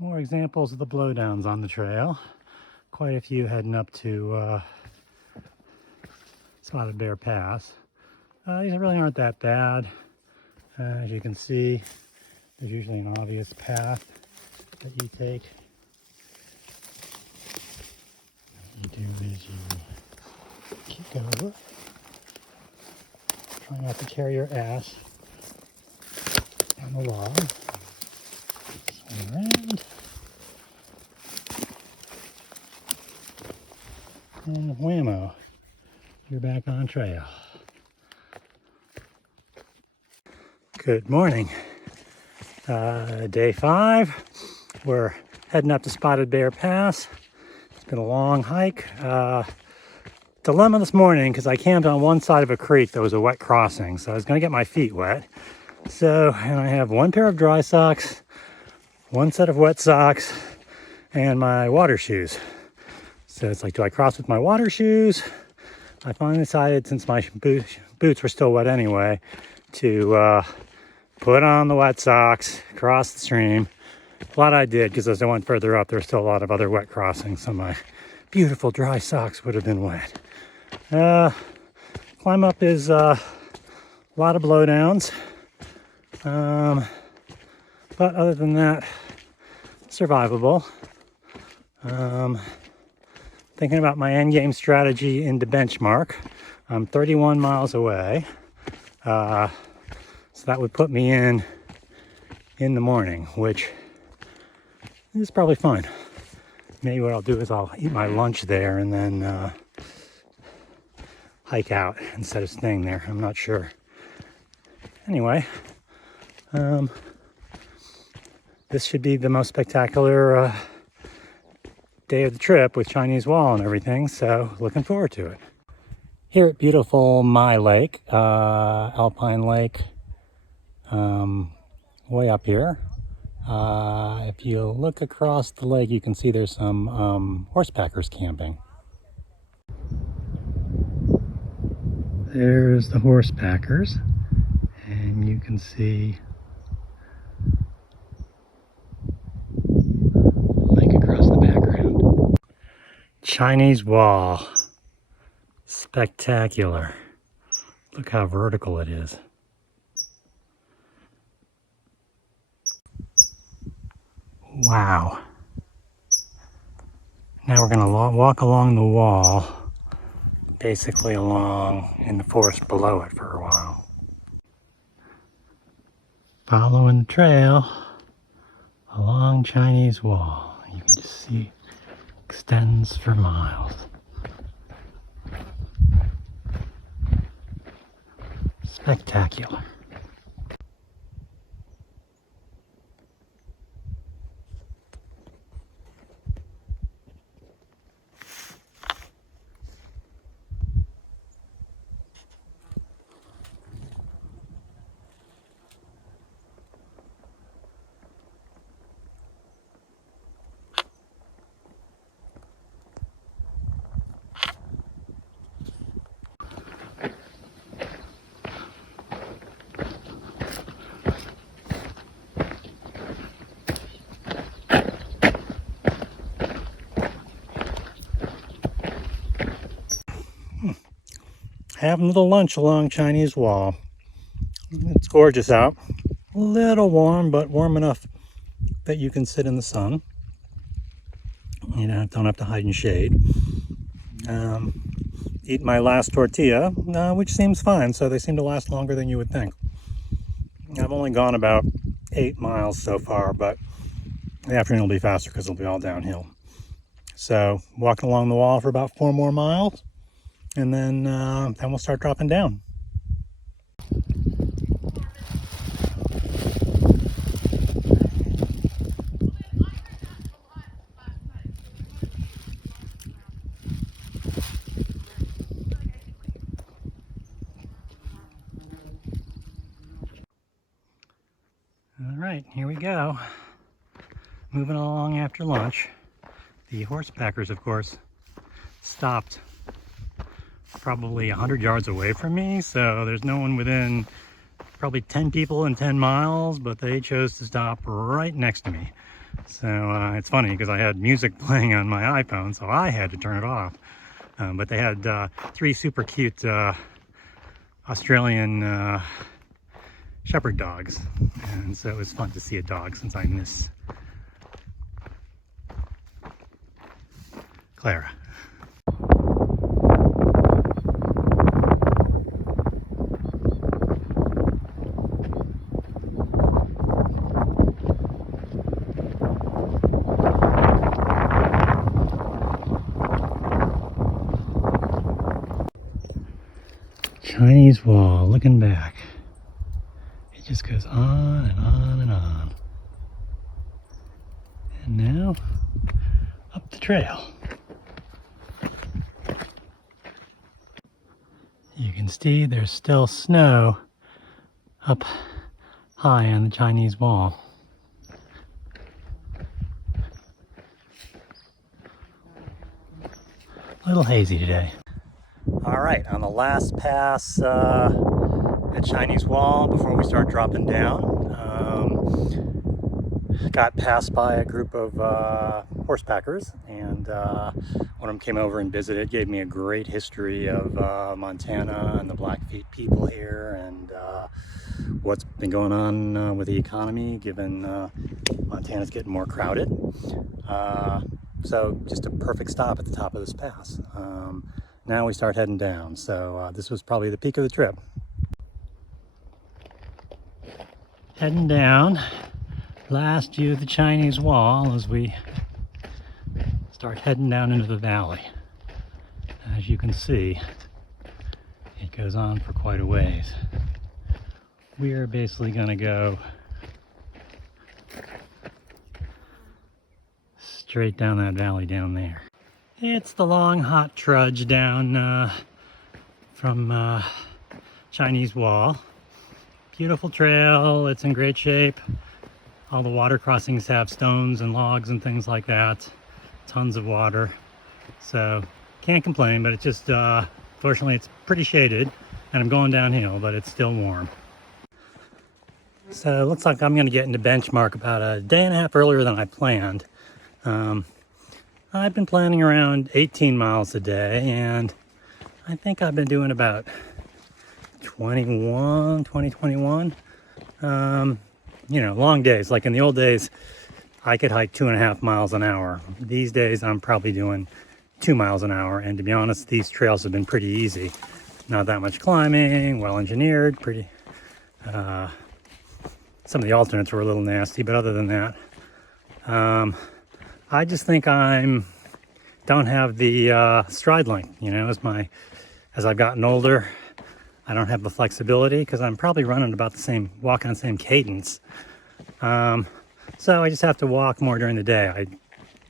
More examples of the blowdowns on the trail. Quite a few heading up to Spotted Bear Pass. These really aren't that bad. As you can see, there's usually an obvious path that you take. What you do is you keep going. Try not to tear your ass on the log. Swing around. And whammo, you're back on trail. Good morning. Day 5. We're heading up to Spotted Bear Pass. It's been a long hike. Dilemma this morning because I camped on one side of a creek that was a wet crossing, so I was going to get my feet wet. And I have one pair of dry socks, one set of wet socks, and my water shoes. So it's like, do I cross with my water shoes? I finally decided, since my boots were still wet anyway, to put on the wet socks, cross the stream. Glad I did, because as I went further up, there's still a lot of other wet crossings, so my beautiful dry socks would have been wet. Climb up is a lot of blowdowns, but other than that, survivable. Thinking about my endgame strategy into benchmark. I'm 31 miles away, so that would put me in the morning, which is probably fine. Maybe what I'll do is I'll eat my lunch there and then hike out instead of staying there. I'm not sure. Anyway, this should be the most spectacular day of the trip with Chinese wall and everything, so looking forward to it. Here at beautiful My Lake, Alpine Lake, way up here. If you look across the lake, you can see there's some horsepackers camping. There's the horsepackers, and you can see lake across the background. Chinese wall. Spectacular. Look how vertical it is. Wow. Now we're going to walk along the wall, basically along in the forest below it for a while. Following the trail along Chinese wall. You can just see extends for miles. Spectacular. Having a little lunch along Chinese wall. It's gorgeous out. A little warm, but warm enough that you can sit in the sun. You know, don't have to hide in shade. Eat my last tortilla, which seems fine, so they seem to last longer than you would think. I've only gone about 8 miles so far, but the afternoon will be faster because it'll be all downhill. So walking along the wall for about 4 more miles, and then we'll start dropping down. All right, here we go. Moving along after lunch. The horsepackers, of course, stopped probably 100 yards away from me, so there's no one within probably 10 people in 10 miles, but they chose to stop right next to me. So it's funny because I had music playing on my iPhone, so I had to turn it off. But they had 3 super cute Australian shepherd dogs, and so it was fun to see a dog since I miss Clara. Chinese wall, looking back. It just goes on and on and on. And now, up the trail. You can see there's still snow up high on the Chinese wall. A little hazy today. All right, on the last pass at Chinese Wall before we start dropping down, got passed by a group of horsepackers, and one of them came over and visited, gave me a great history of Montana and the Blackfeet people here, and what's been going on with the economy given Montana's getting more crowded. So just a perfect stop at the top of this pass. Now we start heading down, so this was probably the peak of the trip. Heading down, last view of the Chinese Wall as we start heading down into the valley. As you can see, it goes on for quite a ways. We are basically going to go straight down that valley down there. It's the long hot trudge down from Chinese Wall. Beautiful trail, it's in great shape. All the water crossings have stones and logs and things like that. Tons of water. So can't complain, but it's just, fortunately it's pretty shaded and I'm going downhill, but it's still warm. So it looks like I'm gonna get into benchmark about a day and a half earlier than I planned. I've been planning around 18 miles a day, and I think I've been doing about 21. You know, long days. Like in the old days, I could hike 2.5 miles an hour. These days, I'm probably doing 2 miles an hour, and to be honest, these trails have been pretty easy. Not that much climbing, well engineered, pretty. Some of the alternates were a little nasty, but other than that, I just think don't have the stride length, you know, as I've gotten older. I don't have the flexibility because I'm probably running about the same, walking on the same cadence. So I just have to walk more during the day. I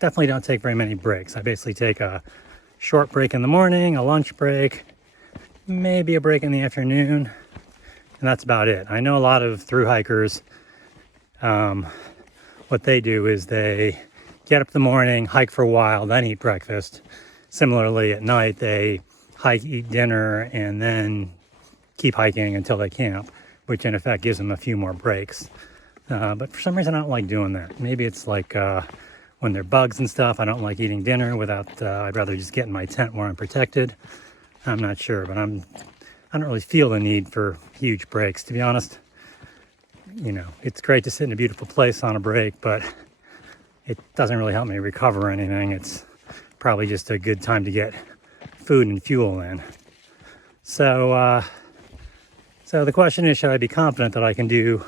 definitely don't take very many breaks. I basically take a short break in the morning, a lunch break, maybe a break in the afternoon, and that's about it. I know a lot of thru hikers, what they do is they get up in the morning, hike for a while, then eat breakfast. Similarly, at night, they hike, eat dinner, and then keep hiking until they camp, which in effect gives them a few more breaks. But for some reason, I don't like doing that. Maybe it's like when there are bugs and stuff, I don't like eating dinner without, I'd rather just get in my tent where I'm protected. I'm not sure, but I don't really feel the need for huge breaks, to be honest. You know, it's great to sit in a beautiful place on a break, but it doesn't really help me recover or anything. It's probably just a good time to get food and fuel in. So the question is, should I be confident that I can do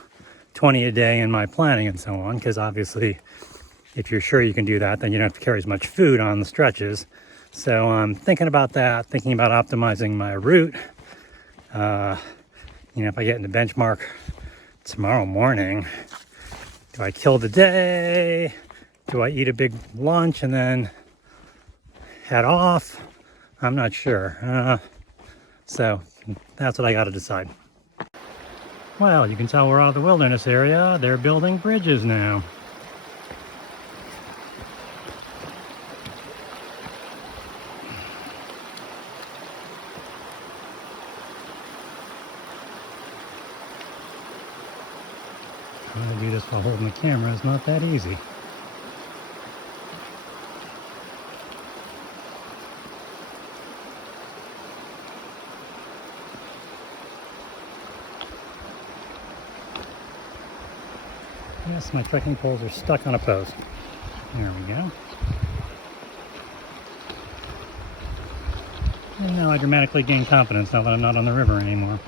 20 a day in my planning and so on? Because obviously, if you're sure you can do that, then you don't have to carry as much food on the stretches. So I'm thinking about that, thinking about optimizing my route. You know, if I get into benchmark tomorrow morning, do I kill the day? Do I eat a big lunch and then head off? I'm not sure. So that's what I got to decide. Well, you can tell we're out of the wilderness area. They're building bridges now. Trying to do this while holding the camera is not that easy. Yes, my trekking poles are stuck on a post. There we go. And now I dramatically gain confidence now that I'm not on the river anymore.